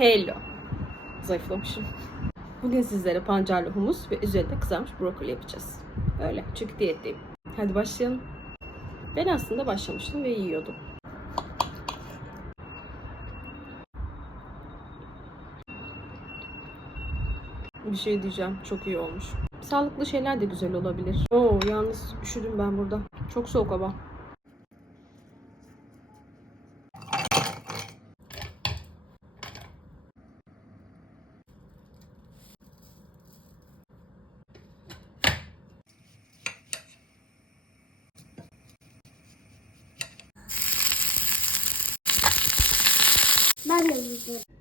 Hello. Zayıflamışım. Bugün sizlere pancarlı humus ve üzerinde kızarmış brokoli yapacağız. Öyle. Çünkü diyetteyim. Hadi başlayalım. Ben aslında başlamıştım ve yiyordum. Bir şey diyeceğim. Çok iyi olmuş. Sağlıklı şeyler de güzel olabilir. Oo yalnız üşüdüm ben burada. Çok soğuk hava. Hallelujah.